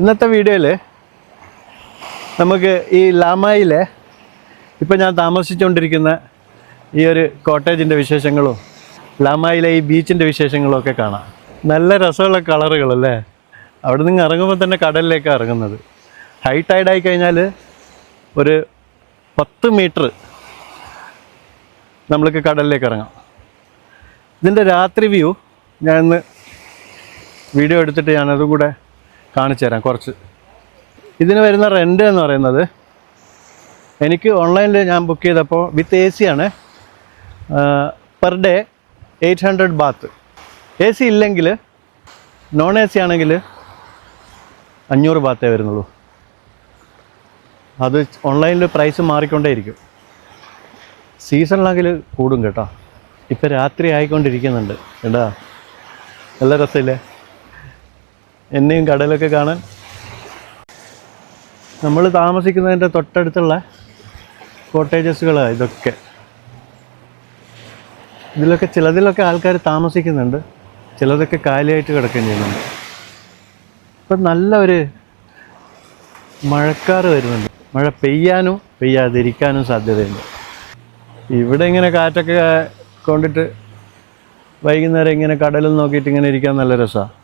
ഇന്നത്തെ വീഡിയോയിൽ നമുക്ക് ഈ ലാമായിലെ ഇപ്പം ഞാൻ താമസിച്ചുകൊണ്ടിരിക്കുന്ന ഈ ഒരു കോട്ടേജിൻ്റെ വിശേഷങ്ങളും ലാമായിലെ ഈ ബീച്ചിൻ്റെ വിശേഷങ്ങളും ഒക്കെ കാണാം. നല്ല രസമുള്ള കളറുകളല്ലേ. അവിടെ നിന്ന് ഇറങ്ങുമ്പോൾ തന്നെ കടലിലേക്കാണ് ഇറങ്ങുന്നത്. ഹൈ ടൈഡായി കഴിഞ്ഞാൽ ഒരു 10 മീറ്റർ നമ്മൾക്ക് കടലിലേക്ക് ഇറങ്ങാം. ഇതിൻ്റെ രാത്രി വ്യൂ ഞാൻ ഇന്ന് വീഡിയോ എടുത്തിട്ട് ഞാനതും കൂടെ കാണിച്ചു തരാം കുറച്ച്. ഇതിന് വരുന്ന റെൻ്റ് എന്ന് പറയുന്നത് എനിക്ക് ഓൺലൈനിൽ ഞാൻ ബുക്ക് ചെയ്തപ്പോൾ വിത്ത് AC ആണ്. Per day 800 baht. AC ഇല്ലെങ്കിൽ നോൺ AC ആണെങ്കിൽ 500 ബാത്തേ വരുന്നുള്ളൂ. അത് ഓൺലൈനിൽ പ്രൈസ് മാറിക്കൊണ്ടേയിരിക്കും. സീസണിലാണെങ്കിൽ കൂടും കേട്ടോ. ഇപ്പം രാത്രി ആയിക്കൊണ്ടിരിക്കുന്നുണ്ട് കേട്ടോ. നല്ല രസമില്ലേ എന്നെയും കടലൊക്കെ കാണാൻ. നമ്മൾ താമസിക്കുന്നതിൻ്റെ തൊട്ടടുത്തുള്ള കോട്ടേജസുകളാണ് ഇതൊക്കെ. ചിലതിലൊക്കെ ആൾക്കാർ താമസിക്കുന്നുണ്ട്, ചിലതൊക്കെ കാലിയായിട്ട് കിടക്കുകയും ചെയ്യുന്നുണ്ട്. ഇപ്പം നല്ല ഒരു മഴക്കാറ് വരുന്നുണ്ട്. മഴ പെയ്യാനും പെയ്യാതിരിക്കാനും സാധ്യതയുണ്ട്. ഇവിടെ ഇങ്ങനെ കാറ്റൊക്കെ കൊണ്ടിട്ട് വൈകുന്നേരം ഇങ്ങനെ കടലിൽ നോക്കിയിട്ട് ഇങ്ങനെ ഇരിക്കാൻ നല്ല രസമാണ്.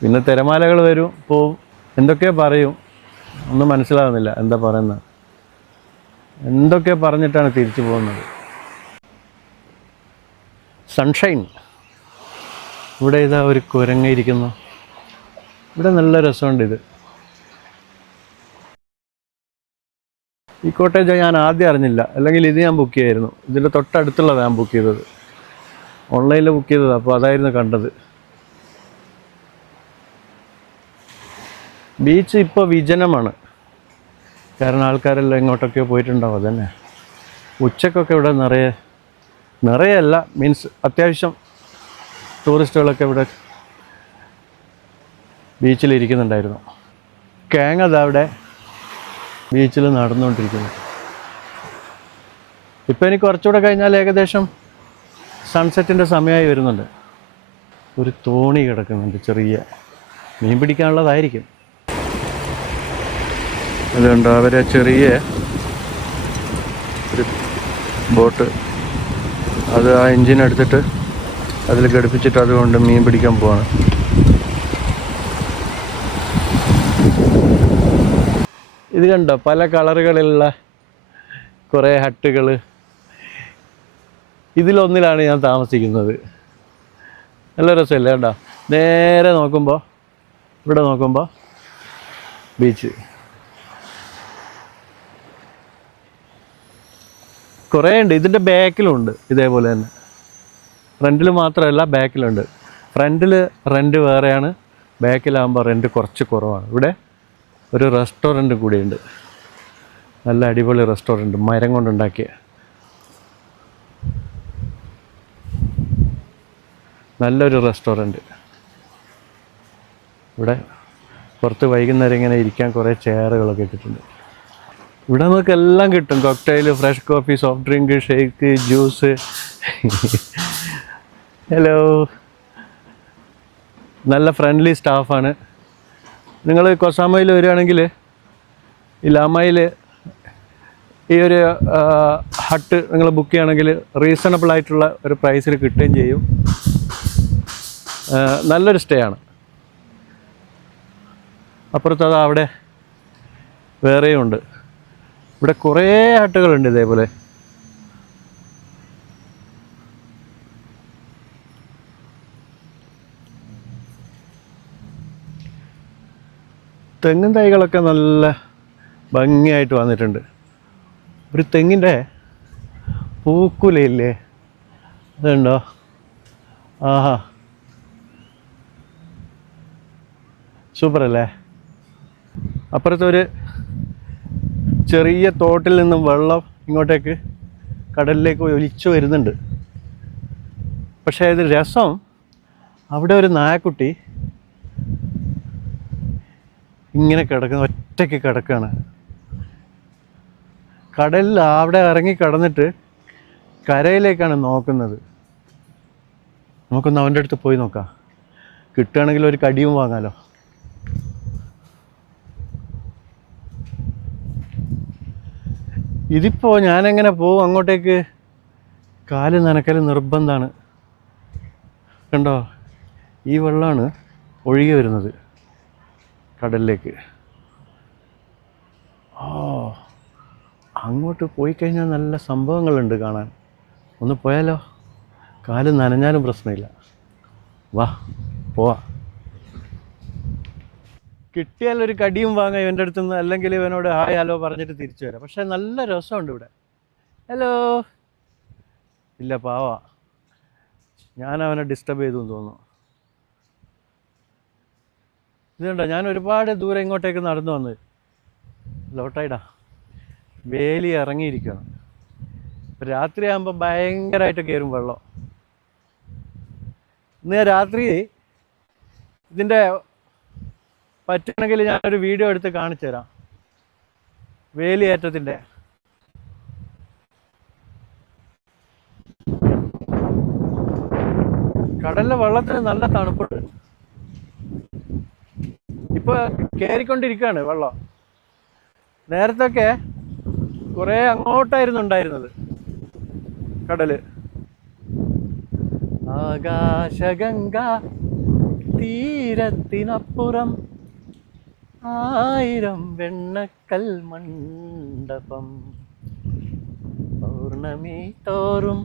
പിന്നെ തിരമാലകൾ വരും പോവും, എന്തൊക്കെയോ പറയും, ഒന്നും മനസ്സിലാകുന്നില്ല എന്താ പറയുന്നത്. എന്തൊക്കെ പറഞ്ഞിട്ടാണ് തിരിച്ചു പോകുന്നത്. സൺഷൈൻ. ഇവിടെ ഇതാ ഒരു കുരങ്ങ ഇരിക്കുന്നു. ഇവിടെ നല്ല രസമുണ്ട്. ഈ കോട്ടേജ് ഞാൻ ആദ്യം അറിഞ്ഞില്ല, അല്ലെങ്കിൽ ഇത് ഞാൻ ബുക്ക് ചെയ്യായിരുന്നു. ഇതിൻ്റെ തൊട്ടടുത്തുള്ളതാണ് ഞാൻ ബുക്ക് ചെയ്തത്, ഓൺലൈനിൽ ബുക്ക് ചെയ്തത്. അപ്പോൾ അതായിരുന്നു കണ്ടത്. ബീച്ച് ഇപ്പോൾ വിജനമാണ്, കാരണം ആൾക്കാരെല്ലാം ഇങ്ങോട്ടൊക്കെ പോയിട്ടുണ്ടാവും. അതന്നെ ഉച്ചക്കൊക്കെ ഇവിടെ നിറയല്ല, മീൻസ് അത്യാവശ്യം ടൂറിസ്റ്റുകളൊക്കെ ഇവിടെ ബീച്ചിലിരിക്കുന്നുണ്ടായിരുന്നു. കേങ്ങത അവിടെ ബീച്ചിൽ നടന്നുകൊണ്ടിരിക്കുന്നു. ഇപ്പോൾ എനിക്ക് കുറച്ചുകൂടെ കഴിഞ്ഞാൽ ഏകദേശം സൺസെറ്റിൻ്റെ സമയമായി വരുന്നുണ്ട്. ഒരു തോണി കിടക്കുന്നുണ്ട്, ചെറിയ മീൻ പിടിക്കാനുള്ളതായിരിക്കും. അതുകൊണ്ട് അവരെ ചെറിയ ഒരു ബോട്ട്, അത് ആ എൻജിൻ എടുത്തിട്ട് അതിൽ ഘടിപ്പിച്ചിട്ട് അതുകൊണ്ട് മീൻ പിടിക്കാൻ പോവാണ്. ഇത് കണ്ടോ, പല കളറുകളിലുള്ള കുറേ ഹട്ടുകൾ. ഇതിലൊന്നിലാണ് ഞാൻ താമസിക്കുന്നത്. നല്ല രസമല്ലേ കേട്ടോ. നേരെ നോക്കുമ്പോൾ, ഇവിടെ നോക്കുമ്പോൾ ബീച്ച്. കുറേ ഉണ്ട്. ഇതിൻ്റെ ബാക്കിലുണ്ട് ഇതേപോലെ തന്നെ. ഫ്രണ്ടിൽ മാത്രമല്ല ബാക്കിലുണ്ട്. ഫ്രണ്ടിൽ റെൻറ്റ് വേറെയാണ്, ബാക്കിലാകുമ്പോൾ റെൻറ്റ് കുറച്ച് കുറവാണ്. ഇവിടെ ഒരു റെസ്റ്റോറൻറ്റ് കൂടിയുണ്ട്, നല്ല അടിപൊളി റെസ്റ്റോറൻറ്റ്, മരം കൊണ്ടുണ്ടാക്കിയ നല്ലൊരു റെസ്റ്റോറൻറ്റ്. ഇവിടെ പുറത്ത് വൈകുന്നേരം ഇങ്ങനെ ഇരിക്കാൻ കുറേ ചെയറുകളൊക്കെ ഇട്ടിട്ടുണ്ട്. ഇവിടെ നമുക്ക് എല്ലാം കിട്ടും. Cocktail, fresh coffee, soft drink, shake, juice. Hello, നല്ല ഫ്രണ്ട്ലി സ്റ്റാഫാണ്. നിങ്ങൾ കൊസാമയിൽ വരികയാണെങ്കിൽ ഈ ലാമായിൽ ഈ ഒരു ഹട്ട് നിങ്ങൾ ബുക്ക് ചെയ്യുകയാണെങ്കിൽ റീസണബിൾ ആയിട്ടുള്ള ഒരു പ്രൈസിൽ കിട്ടുകയും ചെയ്യും. നല്ലൊരു സ്റ്റേ ആണ്. അപ്പുറത്തത് അവിടെ വേറെയും ഉണ്ട്. ഇവിടെ കുറേ ഹട്ടുകളുണ്ട് ഇതേപോലെ. തെങ്ങിൻ തൈകളൊക്കെ നല്ല ഭംഗിയായിട്ട് വന്നിട്ടുണ്ട്. ഒരു തെങ്ങിൻ്റെ പൂക്കുലയില്ലേ, അതുണ്ടോ? ആഹാ, സൂപ്പറല്ലേ. അപ്പുറത്തൊരു ചെറിയ തോട്ടിൽ നിന്നും വെള്ളം ഇങ്ങോട്ടേക്ക് കടലിലേക്ക് ഒലിച്ചു വരുന്നുണ്ട്. പക്ഷേ ഇത് രസം, അവിടെ ഒരു നായക്കുട്ടി ഇങ്ങനെ കിടക്കുന്ന, ഒറ്റയ്ക്ക് കിടക്കുകയാണ്. കടലിൽ അവിടെ ഇറങ്ങി കിടന്നിട്ട് കരയിലേക്കാണ് നോക്കുന്നത്. നമുക്കൊന്ന് അവൻ്റെ അടുത്ത് പോയി നോക്കാം, കിട്ടുകയാണെങ്കിൽ ഒരു കടിയും വാങ്ങാമല്ലോ. ഇതിപ്പോൾ ഞാനെങ്ങനെ പോവും അങ്ങോട്ടേക്ക്? കാല് നനക്കൽ നിർബന്ധമാണ്. കണ്ടോ, ഈ വെള്ളമാണ് ഒഴുകി വരുന്നത് കടലിലേക്ക്. ഓ, അങ്ങോട്ട് പോയി കഴിഞ്ഞാൽ നല്ല സംഭവങ്ങളുണ്ട് കാണാൻ. ഒന്ന് പോയാലോ? കാല് നനഞ്ഞാലും പ്രശ്നമില്ല. വാ, പോവാ. കിട്ടിയാൽ ഒരു കടിയും വാങ്ങാം ഇവൻ്റെ അടുത്ത് നിന്ന്, അല്ലെങ്കിൽ ഇവനോട് ഹായ് ഹലോ പറഞ്ഞിട്ട് തിരിച്ചു വരാം. പക്ഷെ നല്ല രസമുണ്ട് ഇവിടെ. ഹലോ. ഇല്ല, പാവാ. ഞാൻ അവനെ ഡിസ്റ്റർബ് ചെയ്തു എന്ന് തോന്നുന്നു. ഇതുണ്ടോ, ഞാൻ ഒരുപാട് ദൂരം ഇങ്ങോട്ടേക്ക് നടന്നു വന്നത്. ലോട്ടായിടാ, വേലി ഇറങ്ങിയിരിക്കുകയാണ്. രാത്രിയാകുമ്പോൾ ഭയങ്കരമായിട്ട് കയറും വെള്ളം. ഇന്ന് രാത്രി ഇതിൻ്റെ പറ്റുകയാണെങ്കിൽ ഞാനൊരു വീഡിയോ എടുത്ത് കാണിച്ചു തരാം, വേലിയേറ്റത്തിൻ്റെ. കടലിലെ വെള്ളത്തിന് നല്ല തണുപ്പുണ്ട്. ഇപ്പൊ കയറിക്കൊണ്ടിരിക്കുകയാണ് വെള്ളം. നേരത്തൊക്കെ കുറേ അങ്ങോട്ടായിരുന്നു ഉണ്ടായിരുന്നത് കടല്. ആകാശഗംഗ തീരത്തിനപ്പുറം 1000 വെണ്ണക്കൽ മണ്ഡപം, പൗർണമി തോറും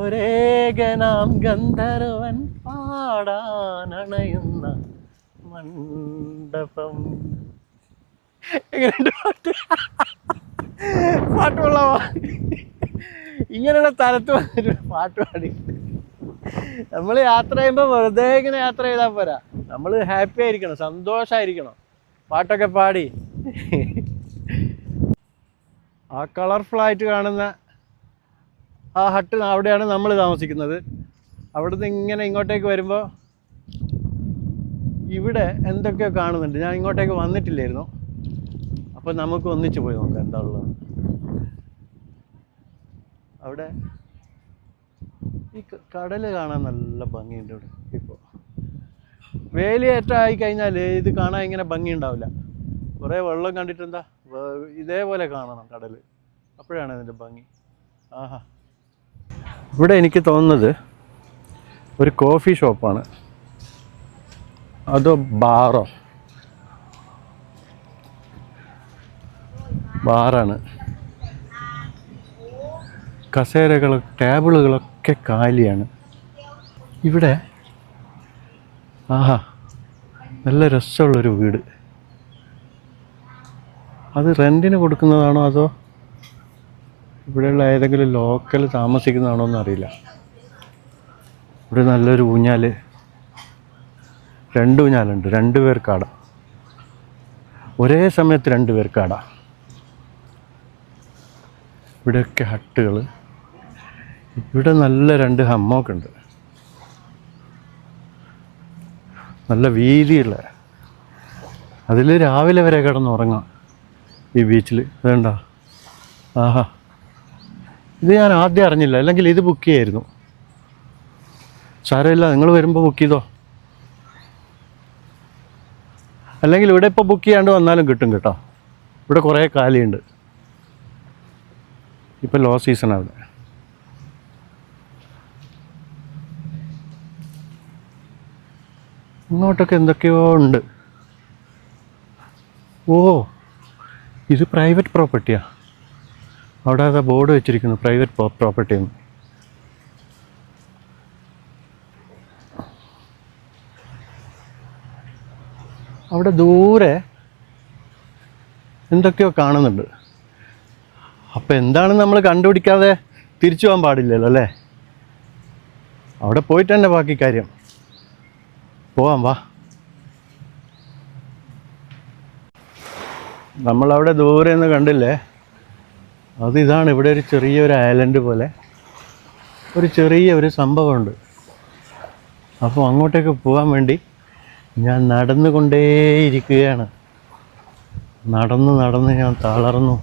ഒരേകനാം ഗന്ധർവൻ പാടാനണയുന്ന മണ്ഡപം. എങ്ങനെയുണ്ട് പാട്ട്? പാട്ടുള്ള ഇങ്ങനെയുള്ള സ്ഥലത്ത് വന്നിട്ട് പാട്ട് പാടി. നമ്മൾ യാത്ര ചെയ്യുമ്പോൾ വെറുതെ ഇങ്ങനെ യാത്ര ചെയ്താൽ പോരാ, നമ്മൾ ഹാപ്പി ആയിരിക്കണം, സന്തോഷമായിരിക്കണം, പാട്ടൊക്കെ പാടി. ആ കളർഫുള്ളായിട്ട് കാണുന്ന ആ ഹട്ട്, അവിടെയാണ് നമ്മൾ താമസിക്കുന്നത്. അവിടുന്ന് ഇങ്ങനെ ഇങ്ങോട്ടേക്ക് വരുമ്പോൾ ഇവിടെ എന്തൊക്കെയോ കാണുന്നുണ്ട്. ഞാൻ ഇങ്ങോട്ടേക്ക് വന്നിട്ടില്ലായിരുന്നു, അപ്പോൾ നമുക്ക് ഒന്നിച്ച് പോയി നോക്കാം എന്താ ഉള്ളത്. അവിടെ ഈ കടൽ കാണാൻ നല്ല ഭംഗിയുണ്ട് ഇവിടെ. ഇപ്പോൾ വേലിയേറ്റമായി കഴിഞ്ഞാൽ ഇത് കാണാൻ ഇങ്ങനെ ഭംഗി ഉണ്ടാവില്ല. കുറേ വെള്ളം കണ്ടിട്ടെന്താ, ഇതേപോലെ കാണണം കടൽ, അപ്പോഴാണ് ഇതിൻ്റെ ഭംഗി. ആഹാ. ഇവിടെ എനിക്ക് തോന്നുന്നത് ഒരു കോഫി ഷോപ്പാണ്, അതോ ബാറോ? ബാറാണ്. കസേരകളും ടേബിളുകളൊക്കെ കാലിയാണ് ഇവിടെ. ആഹാ, നല്ല രസമുള്ളൊരു വീട്. അത് റെൻറ്റിന് കൊടുക്കുന്നതാണോ അതോ ഇവിടെയുള്ള ഏതെങ്കിലും ലോക്കൽ താമസിക്കുന്നതാണോ എന്നറിയില്ല. ഇവിടെ നല്ലൊരു ഊഞ്ഞാൽ, 2 ഊഞ്ഞാലുണ്ട്, 2 പേർക്കാടാം. ഒരേ സമയത്ത് 2 പേർക്കാടാം. ഇവിടെയൊക്കെ ഹട്ടുകൾ. ഇവിടെ നല്ല 2 ഹമ്മോക്കുണ്ട്, നല്ല വീതിയുള്ള. അതിൽ രാവിലെ വരെ കിടന്നുറങ്ങാം ഈ ബീച്ചിൽ. വേണ്ട. ആഹാ, ഇത് ഞാൻ ആദ്യം അറിഞ്ഞില്ല, അല്ലെങ്കിൽ ഇത് ബുക്ക് ചെയ്യായിരുന്നു. സാരമില്ല, നിങ്ങൾ വരുമ്പോൾ ബുക്ക് ചെയ്തോ, അല്ലെങ്കിൽ ഇവിടെ ഇപ്പോൾ ബുക്ക് ചെയ്യാണ്ട് വന്നാലും കിട്ടും കേട്ടോ. ഇവിടെ കുറേ കാലിയുണ്ട്. ഇപ്പം ലോ സീസണാണ് ഇവിടെ. ഇങ്ങോട്ടൊക്കെ എന്തൊക്കെയോ ഉണ്ട്. ഓ, ഇത് പ്രൈവറ്റ് പ്രോപ്പർട്ടിയാണ്. അവിടെ അതാ ബോർഡ് വെച്ചിരിക്കുന്നു, പ്രൈവറ്റ് പ്രോപ്പർട്ടി എന്ന്. അവിടെ ദൂരെ എന്തൊക്കെയോ കാണുന്നുണ്ട്. അപ്പം എന്താണെന്ന് നമ്മൾ കണ്ടുപിടിക്കാതെ തിരിച്ചു പോകാൻ പാടില്ലല്ലോ അല്ലേ? അവിടെ പോയിട്ട് തന്നെ ബാക്കി കാര്യം. പോവാം, വാ. നമ്മളവിടെ ദൂരെ നിന്ന് കണ്ടില്ലേ, അതിതാണ്. ഇവിടെ ഒരു ചെറിയൊരു ഐലൻഡ് പോലെ ഒരു സംഭവമുണ്ട്. അപ്പോൾ അങ്ങോട്ടേക്ക് പോകാൻ വേണ്ടി ഞാൻ നടന്നുകൊണ്ടേയിരിക്കുകയാണ്. നടന്ന് ഞാൻ തളർന്നു.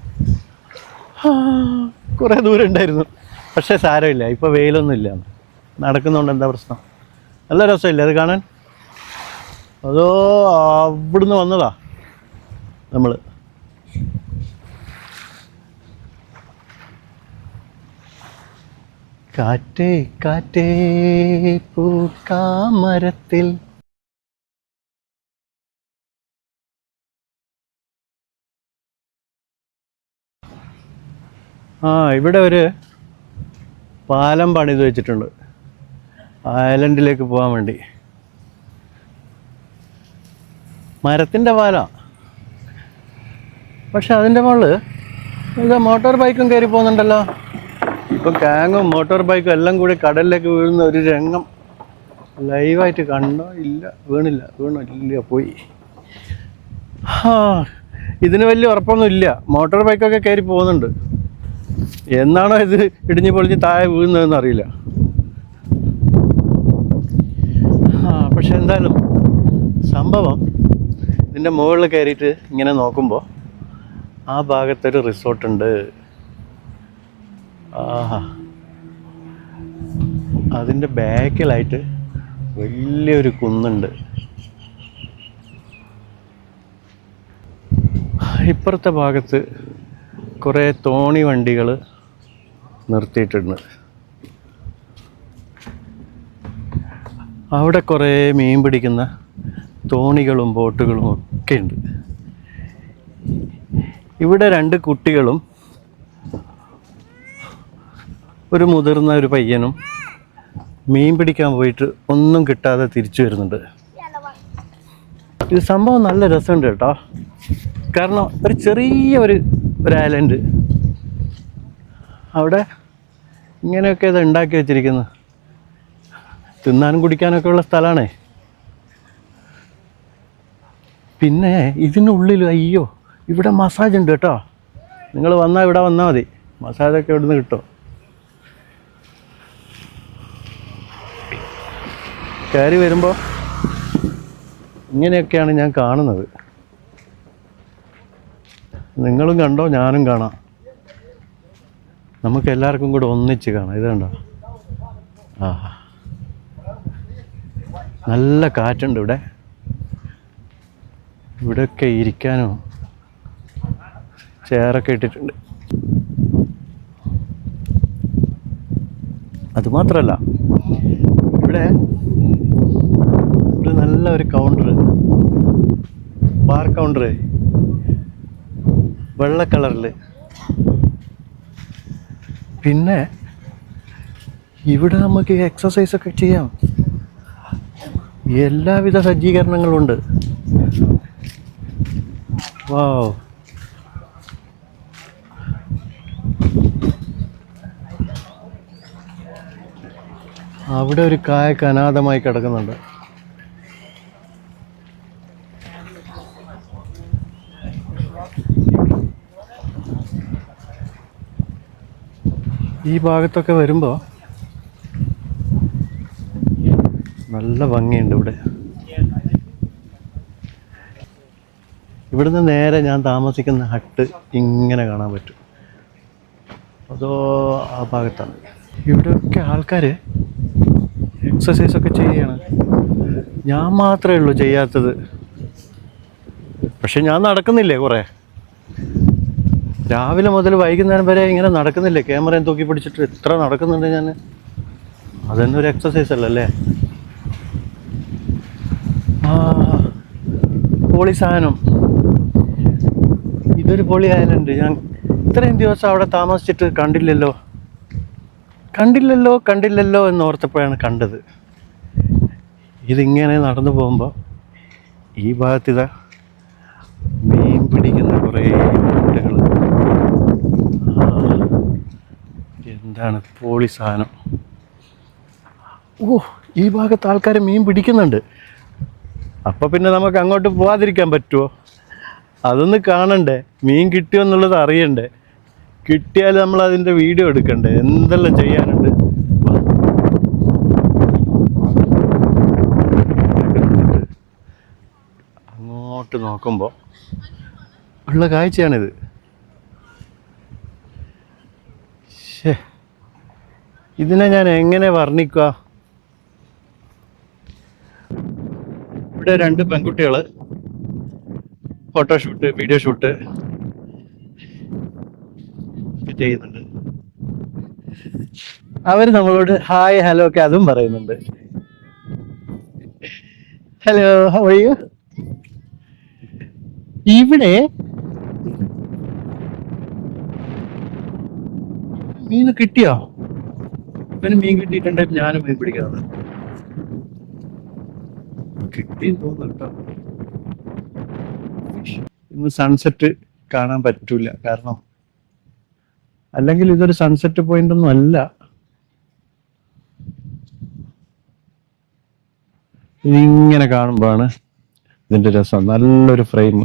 കുറേ ദൂരം ഉണ്ടായിരുന്നു, പക്ഷേ സാരമില്ല, ഇപ്പോൾ വെയിലൊന്നുമില്ല. നടക്കുന്നതുകൊണ്ട് എന്താ പ്രശ്നം? നല്ല രസമില്ല അത് കാണാൻ. അതോ അവിടുന്ന് വന്നതാ നമ്മൾ. കാറ്റേ കാറ്റേ പൂക്കാമരത്തിൽ. ഇവിടെ ഒരു പാലം പണിത് വെച്ചിട്ടുണ്ട് ഐലൻഡിലേക്ക് പോകാൻ വേണ്ടി. മരത്തിൻ്റെ പാലമാണ്, പക്ഷെ അതിൻ്റെ മുകളിൽ ഇത് മോട്ടോർ ബൈക്കും കയറി പോകുന്നുണ്ടല്ലോ. ഇപ്പം കാങ്ങും മോട്ടോർ ബൈക്കും എല്ലാം കൂടി കടലിലേക്ക് വീഴുന്ന ഒരു രംഗം ലൈവായിട്ട് കണ്ടോ? ഇല്ല, വീണില്ല, പോയി. ഇതിന് വലിയ ഉറപ്പൊന്നും ഇല്ല. മോട്ടോർ ബൈക്കൊക്കെ കയറി പോകുന്നുണ്ട്. എന്നാണോ ഇത് ഇടിഞ്ഞ് പൊളിഞ്ഞ് താഴെ വീഴുന്നതെന്ന് അറിയില്ല. പക്ഷെ എന്തായാലും സംഭവം ഇതിൻ്റെ മുകളിൽ കയറിയിട്ട് ഇങ്ങനെ നോക്കുമ്പോൾ ആ ഭാഗത്തൊരു റിസോർട്ടുണ്ട്. അതിൻ്റെ ബാക്കിലായിട്ട് വലിയൊരു കുന്നുണ്ട്. ഇപ്പുറത്തെ ഭാഗത്ത് കുറേ തോണി വണ്ടികൾ നിർത്തിയിട്ടുണ്ട്. അവിടെ കുറേ മീൻ പിടിക്കുന്ന തോണികളും ബോട്ടുകളും ഒക്കെ ഉണ്ട്. ഇവിടെ 2 കുട്ടികളും ഒരു മുതിർന്ന ഒരു പയ്യനും മീൻ പിടിക്കാൻ പോയിട്ട് ഒന്നും കിട്ടാതെ തിരിച്ചു വരുന്നുണ്ട്. ഇത് സംഭവം നല്ല രസമുണ്ട് കേട്ടോ. കാരണം ഒരു ചെറിയ ഒരു ഐലൻഡ്, അവിടെ ഇങ്ങനെയൊക്കെ ഇത് ഉണ്ടാക്കി വെച്ചിരിക്കുന്നത്. തിന്നാനും കുടിക്കാനൊക്കെ ഉള്ള സ്ഥലമാണേ. പിന്നെ ഇതിനുള്ളിൽ അയ്യോ ഇവിടെ മസാജ് ഉണ്ട് കേട്ടോ. നിങ്ങൾ ഇവിടെ വന്നാൽ മതി, മസാജൊക്കെ ഇവിടുന്ന് കിട്ടും. കയറി വരുമ്പോൾ ഇങ്ങനെയൊക്കെയാണ് ഞാൻ കാണുന്നത്. നിങ്ങളും കണ്ടോ, ഞാനും കാണാം. നമുക്ക് എല്ലാവർക്കും കൂടെ ഒന്നിച്ച് കാണാം. ഇത് കണ്ടോ? നല്ല കാറ്റുണ്ട് ഇവിടെ. ഇവിടെയൊക്കെ ഇരിക്കാനോ ചെയറൊക്കെ ഇട്ടിട്ടുണ്ട്. അതുമാത്രമല്ല, ഇവിടെ ഒരു നല്ല ഒരു കൗണ്ടർ, ബാർ കൗണ്ടർ, വെള്ള കളറിൽ. പിന്നെ ഇവിടെ നമുക്ക് എക്സസൈസൊക്കെ ചെയ്യാം. എല്ലാവിധ സജ്ജീകരണങ്ങളും ഉണ്ട്. വാവ്, അവിടെ ഒരു കായക്ക് അനാഥമായി കിടക്കുന്നുണ്ട്. ഈ ഭാഗത്തൊക്കെ വരുമ്പോൾ നല്ല ഭംഗിയുണ്ട് ഇവിടെ. ഇവിടുന്ന് നേരെ ഞാൻ താമസിക്കുന്ന ഹട്ട് ഇങ്ങനെ കാണാൻ പറ്റും. അതോ ആ ഭാഗത്താണ്. ഇവിടെയൊക്കെ ആൾക്കാർ എക്സസൈസൊക്കെ ചെയ്യാണ്. ഞാൻ മാത്രമേ ഉള്ളൂ ചെയ്യാത്തത്. പക്ഷെ ഞാൻ നടക്കുന്നില്ലേ കുറേ. രാവിലെ മുതൽ വൈകുന്നേരം വരെ ഇങ്ങനെ നടക്കുന്നില്ലേ, ക്യാമറയും തൂക്കി പിടിച്ചിട്ട് എത്ര നടക്കുന്നുണ്ട് ഞാൻ. അതൊന്നും ഒരു എക്സസൈസ് അല്ലല്ലേ. പൊളി സാധനം. ഇതൊരു പൊളി ഐലൻഡ്. ഞാൻ ഇത്രയും ദിവസം അവിടെ താമസിച്ചിട്ട് കണ്ടില്ലല്ലോ എന്നോർത്തപ്പോഴാണ് കണ്ടത്. ഇതിങ്ങനെ നടന്നു പോകുമ്പോൾ ഈ ഭാഗത്തിതാ മീൻ പിടിക്കുന്ന കുറേ കുട്ടികൾ. എന്താണ് പൊളി സാധനം. ഈ ഭാഗത്ത് ആൾക്കാർ മീൻ പിടിക്കുന്നുണ്ട്. അപ്പോൾ പിന്നെ നമുക്ക് അങ്ങോട്ട് പോകാതിരിക്കാൻ പറ്റുമോ? അതൊന്ന് കാണണ്ടേ, മീൻ കിട്ടിയോ എന്നുള്ളത് അറിയണ്ടേ. കിട്ടിയാൽ നമ്മൾ അതിൻ്റെ വീഡിയോ എടുക്കണ്ടേ. എന്തെല്ലാം ചെയ്യാനുണ്ട്. അങ്ങോട്ട് നോക്കുമ്പോൾ ഉള്ള കാഴ്ചയാണിത്. ഇതിനെ ഞാൻ എങ്ങനെ വർണ്ണിക്കുക? ഇവിടെ 2 പെൺകുട്ടികൾ ഫോട്ടോഷൂട്ട്, വീഡിയോ ഷൂട്ട് ചെയ്യുന്നുണ്ട്. അവർ നമ്മളോട് ഹായ് ഹലോ ഒക്കെ അതും പറയുന്നുണ്ട്. Hello, how are you? ഇവിടെ മീൻ കിട്ടിയോ? ഇവന് മീൻ കിട്ടിയിട്ടുണ്ടെങ്കിൽ ഞാനും മീൻ പിടിക്കാറ്. കിട്ടി തോന്നുന്നുട്ടോ. ഇന്ന് സൺസെറ്റ് കാണാൻ പറ്റൂല, കാരണം അല്ലെങ്കിൽ ഇതൊരു സൺസെറ്റ് പോയിന്റ് ഒന്നും അല്ല. ഇതിങ്ങനെ കാണുമ്പോഴാണ് ഇതിന്റെ രസം. നല്ലൊരു ഫ്രെയിം.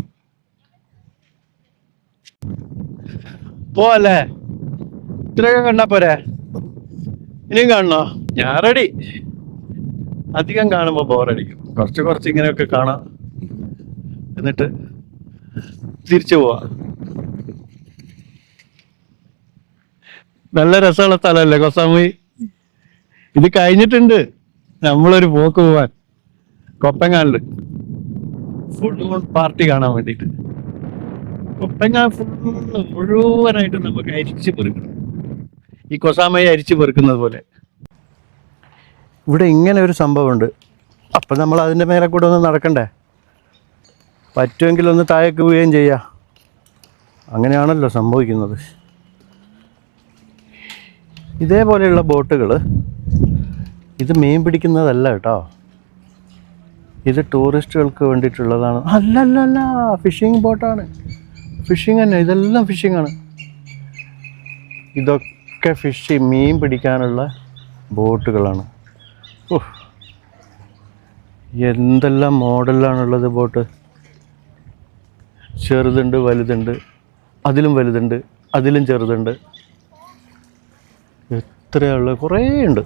പോവല്ലേ? ഇത്രയൊക്കെ കണ്ടാ പോരെ? ഇനിയും കാണണോ? ഞാൻ റെഡി. അധികം കാണുമ്പോ ബോറടിക്കും. കുറച്ച് കുറച്ച് ഇങ്ങനെയൊക്കെ കാണാം, എന്നിട്ട് തിരിച്ചു പോവാ. നല്ല രസമുള്ള സ്ഥലമല്ലേ കൊസാമുയി? ഇത് കഴിഞ്ഞിട്ടുണ്ട് നമ്മളൊരു പോക്ക് പോവാൻ കൊപ്പങ്ങാലില് ഫുൾ മൂൺ പാർട്ടി കാണാൻ വേണ്ടിട്ട്. കൊപ്പങ്ങാൽ ഫുള്ള് മുഴുവനായിട്ട് നമുക്ക് അരിച്ചു പെറുക്കണം, ഈ കൊസാമയെ അരിച്ചു പെറുക്കുന്നത് പോലെ. ഇവിടെ ഇങ്ങനെ ഒരു സംഭവമുണ്ട്. അപ്പം നമ്മൾ അതിൻ്റെ മേലെ കൂടെ ഒന്ന് നടക്കണ്ടേ? പറ്റുമെങ്കിൽ ഒന്ന് താഴേക്ക് പോവുകയും ചെയ്യാം. അങ്ങനെയാണല്ലോ സംഭവിക്കുന്നത്. ഇതേപോലെയുള്ള ബോട്ടുകൾ, ഇത് മീൻ പിടിക്കുന്നതല്ല കേട്ടോ, ഇത് ടൂറിസ്റ്റുകൾക്ക് വേണ്ടിയിട്ടുള്ളതാണ്. അല്ലല്ലല്ല, ഫിഷിംഗ് ബോട്ടാണ്. ഫിഷിംഗ് തന്നെ, ഇതെല്ലാം ഫിഷിംഗ് ആണ്. ഇതൊക്കെ മീൻ പിടിക്കാനുള്ള ബോട്ടുകളാണ്. എന്തെല്ലാം മോഡലാണുള്ളത് ബോട്ട്. ചെറുതുണ്ട്, വലുതുണ്ട്, അതിലും വലുതുണ്ട്, അതിലും ചെറുതുണ്ട്. എത്രയുള്ള കുറേ ഉണ്ട്.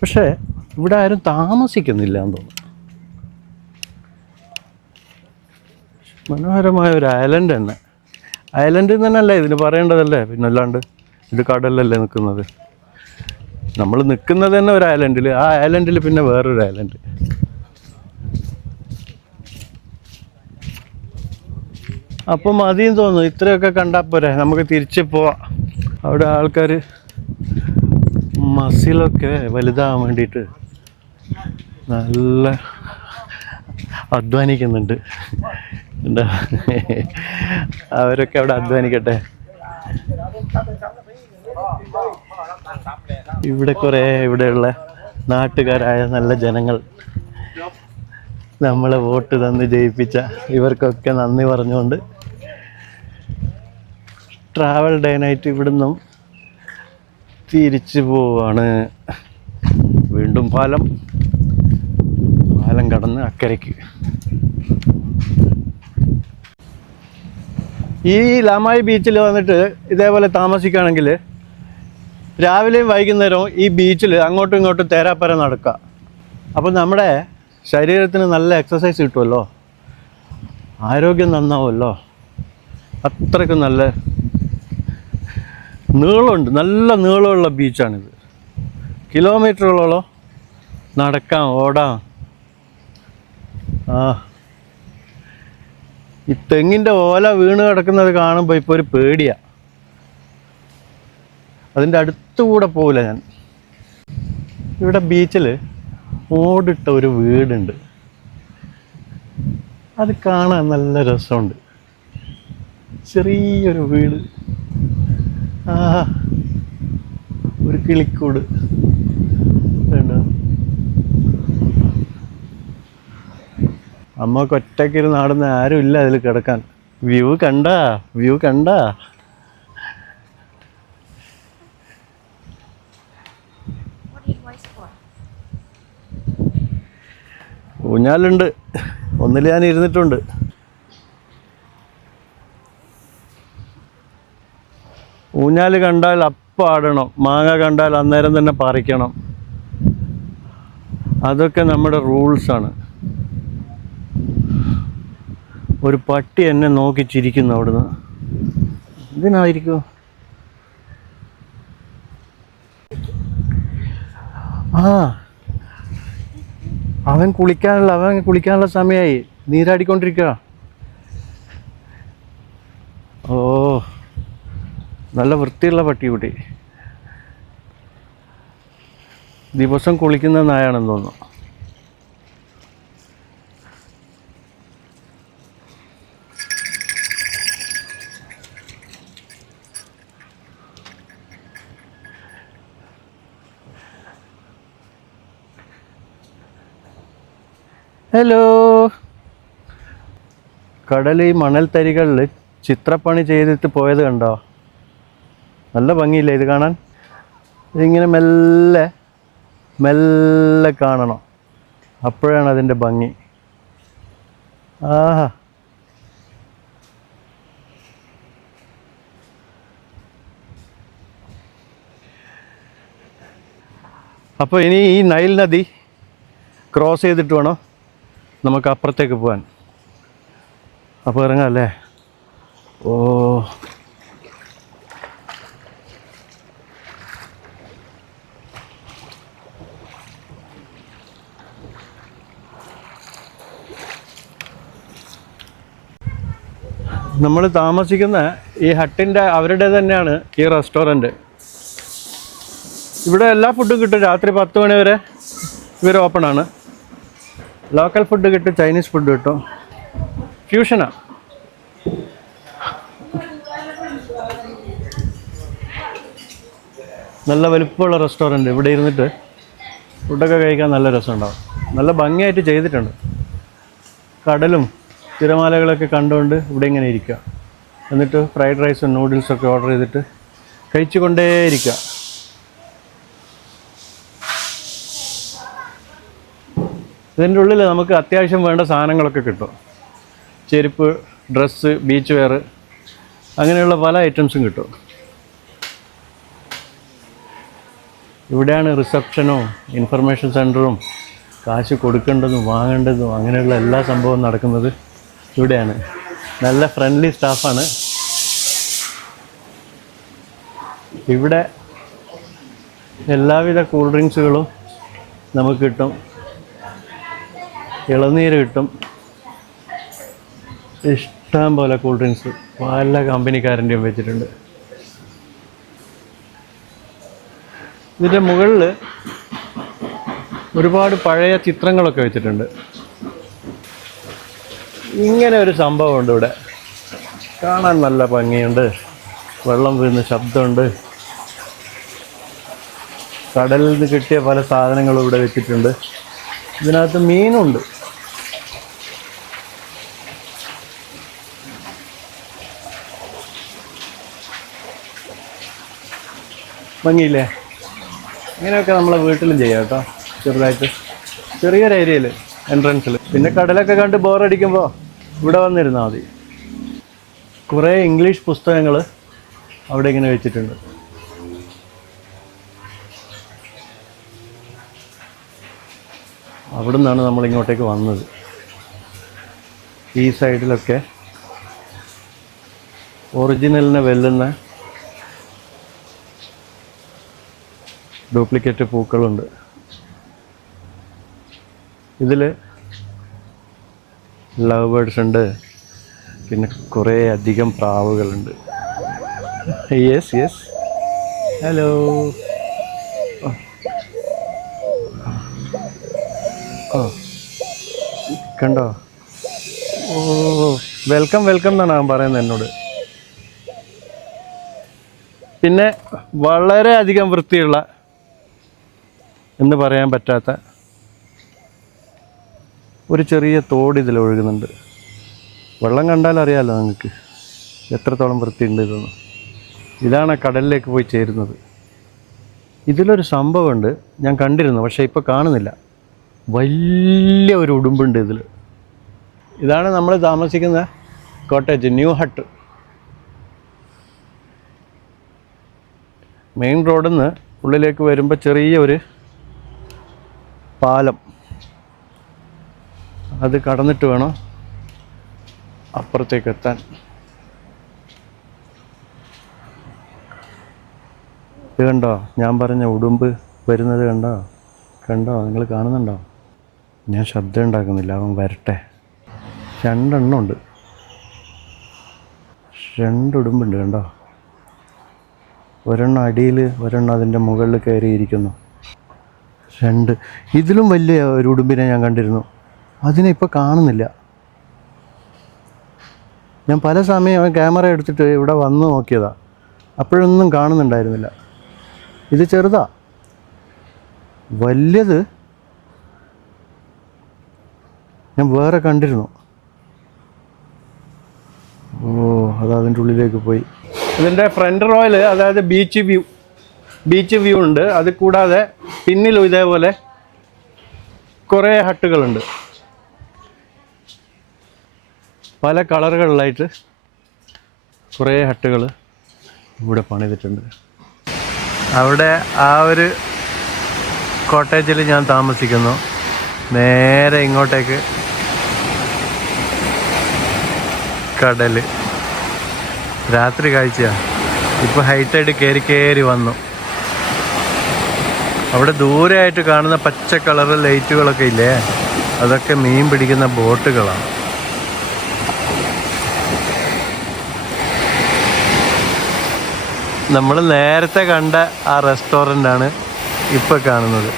പക്ഷേ ഇവിടെ ആരും താമസിക്കുന്നില്ല എന്ന് തോന്നുന്നു. മനോഹരമായ ഒരു ഐലൻഡ് തന്നെ. ഐലൻഡ് തന്നെയല്ലേ ഇതിന് പറയേണ്ടതല്ലേ, പിന്നല്ലാണ്ട്. ഇത് കടലല്ലേ നിൽക്കുന്നത്. നമ്മൾ നിൽക്കുന്നത് തന്നെ ഒരു ഐലൻഡിൽ, ആ ഐലൻഡിൽ പിന്നെ വേറൊരു ഐലൻഡ്. അപ്പം മതിയും തോന്നുന്നു, ഇത്രയൊക്കെ കണ്ടാൽ പോരെ, നമുക്ക് തിരിച്ച് പോവാം. അവിടെ ആൾക്കാർ മസിലൊക്കെ വലുതാകാൻ വേണ്ടിയിട്ട് നല്ല അധ്വാനിക്കുന്നുണ്ട്. എന്താ, അവരൊക്കെ അവിടെ അധ്വാനിക്കട്ടെ. ഇവിടെ കുറേ ഇവിടെയുള്ള നാട്ടുകാരായ നല്ല ജനങ്ങൾ നമ്മളെ വോട്ട് തന്ന് ജയിപ്പിച്ച ഇവർക്കൊക്കെ നന്ദി പറഞ്ഞുകൊണ്ട് ട്രാവൽ ഡേ നൈറ്റ് ഇവിടുന്നും തിരിച്ചു പോവാണ്. വീണ്ടും പാലം കടന്ന് അക്കരയ്ക്ക്. ഈ ലാമായി ബീച്ചിൽ വന്നിട്ട് ഇതേപോലെ താമസിക്കുകയാണെങ്കിൽ രാവിലെയും വൈകുന്നേരവും ഈ ബീച്ചിൽ അങ്ങോട്ടും ഇങ്ങോട്ടും തേരാപ്പര നടക്കുക. അപ്പോൾ നമ്മുടെ ശരീരത്തിന് നല്ല എക്സസൈസ് കിട്ടുമല്ലോ, ആരോഗ്യം നന്നാവുമല്ലോ. അത്രയ്ക്കും നല്ല നീളമുണ്ട്, നല്ല നീളമുള്ള ബീച്ചാണിത്. കിലോമീറ്ററുകളോളം നടക്കാം, ഓടാം. ഈ തെങ്ങിൻ്റെ ഓല വീണ് കിടക്കുന്നത് കാണുമ്പോൾ ഇപ്പോൾ ഒരു പേടിയാണ്. അതിൻ്റെ അടുത്തുകൂടെ പോവില്ല ഞാൻ. ഇവിടെ ബീച്ചിൽ ഓടിട്ട ഒരു വീടുണ്ട്, അത് കാണാൻ നല്ല രസമുണ്ട്. ചെറിയൊരു വീട്, ഒരു കിളിക്കൂട്. അമ്മക്ക് ഒറ്റയ്ക്കൊരു നാടുന്ന ആരും ഇല്ല അതിൽ കിടക്കാൻ. വ്യൂ കണ്ട ഊഞ്ഞാലുണ്ട്, ഒന്നിൽ ഞാൻ ഇരുന്നിട്ടുണ്ട്. ഊഞ്ഞാല് കണ്ടാൽ അപ്പം ആടണം, മാങ്ങ കണ്ടാൽ അന്നേരം തന്നെ പറിക്കണം. അതൊക്കെ നമ്മുടെ റൂൾസാണ്. ഒരു പട്ടി എന്നെ നോക്കി ചിരിക്കുന്നു അവിടുന്ന്. ഇതിനായിരിക്കും. അവൻ കുളിക്കാനുള്ള സമയമായി. നീരാടിക്കൊണ്ടിരിക്കുക. ഓ, നല്ല വൃത്തിയുള്ള പട്ടിക്കുട്ടി. ദിവസം കുളിക്കുന്ന നായാണെന്ന് തോന്നുന്നു. ഹലോ. കടൽ ഈ മണൽത്തരികളിൽ ചിത്രപ്പണി ചെയ്തിട്ട് പോയത് കണ്ടോ? നല്ല ഭംഗിയില്ലേ ഇത് കാണാൻ? ഇതിങ്ങനെ മെല്ലെ മെല്ലെ കാണണം, അപ്പോഴാണ് അതിൻ്റെ ഭംഗി. ആഹാ. അപ്പോൾ ഇനി ഈ നൈൽ നദി ക്രോസ് ചെയ്തിട്ട് വേണം നമുക്ക് അപ്പുറത്തേക്ക് പോകാൻ. അപ്പോൾ ഇറങ്ങാം അല്ലേ? ഓ, നമ്മൾ താമസിക്കുന്ന ഈ ഹട്ടിൻ്റെ അവരുടെ തന്നെയാണ് ഈ റെസ്റ്റോറൻറ്റ്. ഇവിടെ എല്ലാ ഫുഡും കിട്ടും. രാത്രി 10 മണി വരെ ഇവർ ഓപ്പണാണ്. ലോക്കൽ ഫുഡ് കിട്ടും, ചൈനീസ് ഫുഡ് കിട്ടും, ഫ്യൂഷനാണ്. നല്ല വലുപ്പമുള്ള റെസ്റ്റോറൻറ്റ്. ഇവിടെ ഇരുന്നിട്ട് ഫുഡൊക്കെ കഴിക്കാൻ നല്ല രസമുണ്ടാവും. നല്ല ഭംഗിയായിട്ട് ചെയ്തിട്ടുണ്ട്. കടലും തിരമാലകളൊക്കെ കണ്ടുകൊണ്ട് ഇവിടെ ഇങ്ങനെ ഇരിക്കുക. എന്നിട്ട് ഫ്രൈഡ് റൈസും നൂഡിൽസൊക്കെ ഓർഡർ ചെയ്തിട്ട് കഴിച്ചു കൊണ്ടേയിരിക്കുക. ഇതിൻ്റെ ഉള്ളിൽ നമുക്ക് അത്യാവശ്യം വേണ്ട സാധനങ്ങളൊക്കെ കിട്ടും. ചെരുപ്പ്, ഡ്രസ്സ്, ബീച്ച് വെയർ, അങ്ങനെയുള്ള പല ഐറ്റംസും കിട്ടും. ഇവിടെയാണ് റിസപ്ഷനും ഇൻഫർമേഷൻ സെൻറ്ററും കാശ് കൊടുക്കേണ്ടതും വാങ്ങേണ്ടതും അങ്ങനെയുള്ള എല്ലാ സംഭവവും നടക്കുന്നത് ഇവിടെയാണ്. നല്ല ഫ്രണ്ട്ലി സ്റ്റാഫാണ് ഇവിടെ. എല്ലാവിധ കൂൾ ഡ്രിങ്ക്സുകളും നമുക്ക് കിട്ടും. ഇളനീര് കിട്ടും, ഇഷ്ടം പോലെ കൂൾ ഡ്രിങ്ക്സ് പല കമ്പനിക്കാരൻ്റെയും വെച്ചിട്ടുണ്ട്. ഇതിൻ്റെ മുകളിൽ ഒരുപാട് പഴയ ചിത്രങ്ങളൊക്കെ വെച്ചിട്ടുണ്ട്. ഇങ്ങനെ ഒരു സംഭവമുണ്ട് ഇവിടെ. കാണാൻ നല്ല ഭംഗിയുണ്ട്. വെള്ളം വീഴുന്ന ശബ്ദമുണ്ട്. കടലിൽ നിന്ന് കിട്ടിയ പല സാധനങ്ങളും ഇവിടെ വെച്ചിട്ടുണ്ട്. ഇതിനകത്ത് മീനുണ്ട്. ഭംഗിയില്ലേ? ഇങ്ങനെയൊക്കെ നമ്മളെ വീട്ടിലും ചെയ്യാം കേട്ടോ. ചെറുതായിട്ട് ചെറിയൊരു ഏരിയയിൽ എൻട്രൻസിൽ. പിന്നെ കടലൊക്കെ കണ്ട് ബോറടിക്കുമ്പോൾ ഇവിടെ വന്നിരുന്നാൽ മതി. കുറേ ഇംഗ്ലീഷ് പുസ്തകങ്ങൾ അവിടെ ഇങ്ങനെ വെച്ചിട്ടുണ്ട്. അവിടെ നിന്നാണ് നമ്മളിങ്ങോട്ടേക്ക് വന്നത്. ഈ സൈഡിലൊക്കെ ഒറിജിനലിനെ വെല്ലുന്ന ഡ്യൂപ്ലിക്കേറ്റ് പൂക്കളുണ്ട്. ഇതിൽ ലവ് ബേർഡ്സ് ഉണ്ട്, പിന്നെ കുറേ അധികം പ്രാവുകളുണ്ട്. Yes yes, hello. ഓ, കണ്ടോ? ഓ, വെൽക്കം വെൽക്കം എന്നാണ് ഞാൻ പറയുന്നത് എന്നോട്. പിന്നെ വളരെ അധികം വൃത്തിയുള്ള എന്ന് പറയാൻ പറ്റാത്ത ഒരു ചെറിയ തോട് ഇതിൽ ഒഴുകുന്നുണ്ട്. വെള്ളം കണ്ടാൽ അറിയാമല്ലോ നിങ്ങൾക്ക് എത്രത്തോളം വൃത്തിയുണ്ട് ഇതൊന്നും. ഇതാണ് കടലിലേക്ക് പോയി ചേരുന്നത്. ഇതിലൊരു സംഭവമുണ്ട്, ഞാൻ കണ്ടിരുന്നു, പക്ഷേ ഇപ്പോൾ കാണുന്നില്ല. വലിയ ഒരു ഉടുമ്പുണ്ട് ഇതിൽ. ഇതാണ് നമ്മൾ താമസിക്കുന്ന കോട്ടേജ്, ന്യൂ ഹട്ട്. മെയിൻ റോഡിൽ നിന്ന് ഉള്ളിലേക്ക് വരുമ്പോൾ ചെറിയ ഒരു പാലം, അത് കടന്നിട്ട് വേണം അപ്പുറത്തേക്ക് എത്താൻ. ഇത് കണ്ടോ? ഞാൻ പറഞ്ഞ ഉടുമ്പ് വരുന്നത് കണ്ടോ? കണ്ടോ? നിങ്ങൾ കാണുന്നുണ്ടോ? ഞാൻ ശബ്ദം ഉണ്ടാക്കുന്നില്ല, അവൻ വരട്ടെ. രണ്ടെണ്ണം ഉണ്ട്, 2 ഉടുമ്പുണ്ട് കണ്ടോ. ഒരെണ്ണം അടിയിൽ, ഒരെണ്ണം അതിൻ്റെ മുകളിൽ കയറിയിരിക്കുന്നു. 2. ഇതിലും വലിയ ഒരു ഉടുമ്പിനെ ഞാൻ കണ്ടിരുന്നു, അതിനെ ഇപ്പോൾ കാണുന്നില്ല. ഞാൻ പല സമയം ക്യാമറ എടുത്തിട്ട് ഇവിടെ വന്ന് നോക്കിയതാ, അപ്പോഴൊന്നും കാണുന്നുണ്ടായിരുന്നില്ല. ഇത് ചെറുതാ, വലിയത് ഞാൻ വേറെ കണ്ടിരുന്നു. ഓ, അത് അതിൻ്റെ ഉള്ളിലേക്ക് പോയി. ഇതിൻ്റെ ഫ്രണ്ട് റോയിൽ, അതായത് ബീച്ച് വ്യൂ ഉണ്ട്. അത് കൂടാതെ പിന്നിലും ഇതേപോലെ കുറേ ഹട്ടുകളുണ്ട്, പല കളറുകളിലായിട്ട് കുറേ ഹട്ടുകൾ ഇവിടെ പണിതിട്ടുണ്ട്. അവിടെ ആ ഒരു കോട്ടേജിൽ ഞാൻ താമസിക്കുന്നു. നേരെ ഇങ്ങോട്ടേക്ക് കടൽ, രാത്രി കാഴ്ചയാണ്. ഇപ്പോൾ ഹൈറ്റൈഡ് കയറി വന്നു. അവിടെ ദൂരെയായിട്ട് കാണുന്ന പച്ച കളർ ലൈറ്റുകളൊക്കെ ഇല്ലേ, അതൊക്കെ മീൻ പിടിക്കുന്ന ബോട്ടുകളാണ്. നമ്മൾ നേരത്തെ കണ്ട ആ റെസ്റ്റോറൻ്റാണ് ഇപ്പോൾ കാണുന്നത്.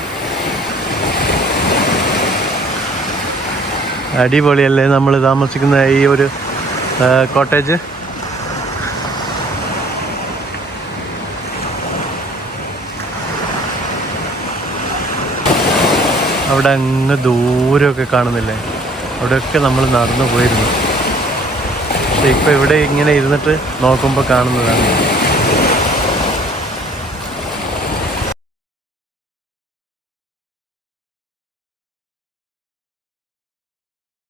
അടിപൊളിയല്ലേ നമ്മൾ താമസിക്കുന്ന ഈ ഒരു കോട്ടേജ്. അവിടെ അങ്ങ് ദൂരമൊക്കെ കാണുന്നില്ലേ, അവിടെയൊക്കെ നമ്മൾ നടന്നു പോയിരുന്നു. പക്ഷെ ഇപ്പോൾ ഇവിടെ ഇങ്ങനെ ഇരുന്നിട്ട് നോക്കുമ്പോൾ കാണുന്നതാണ്.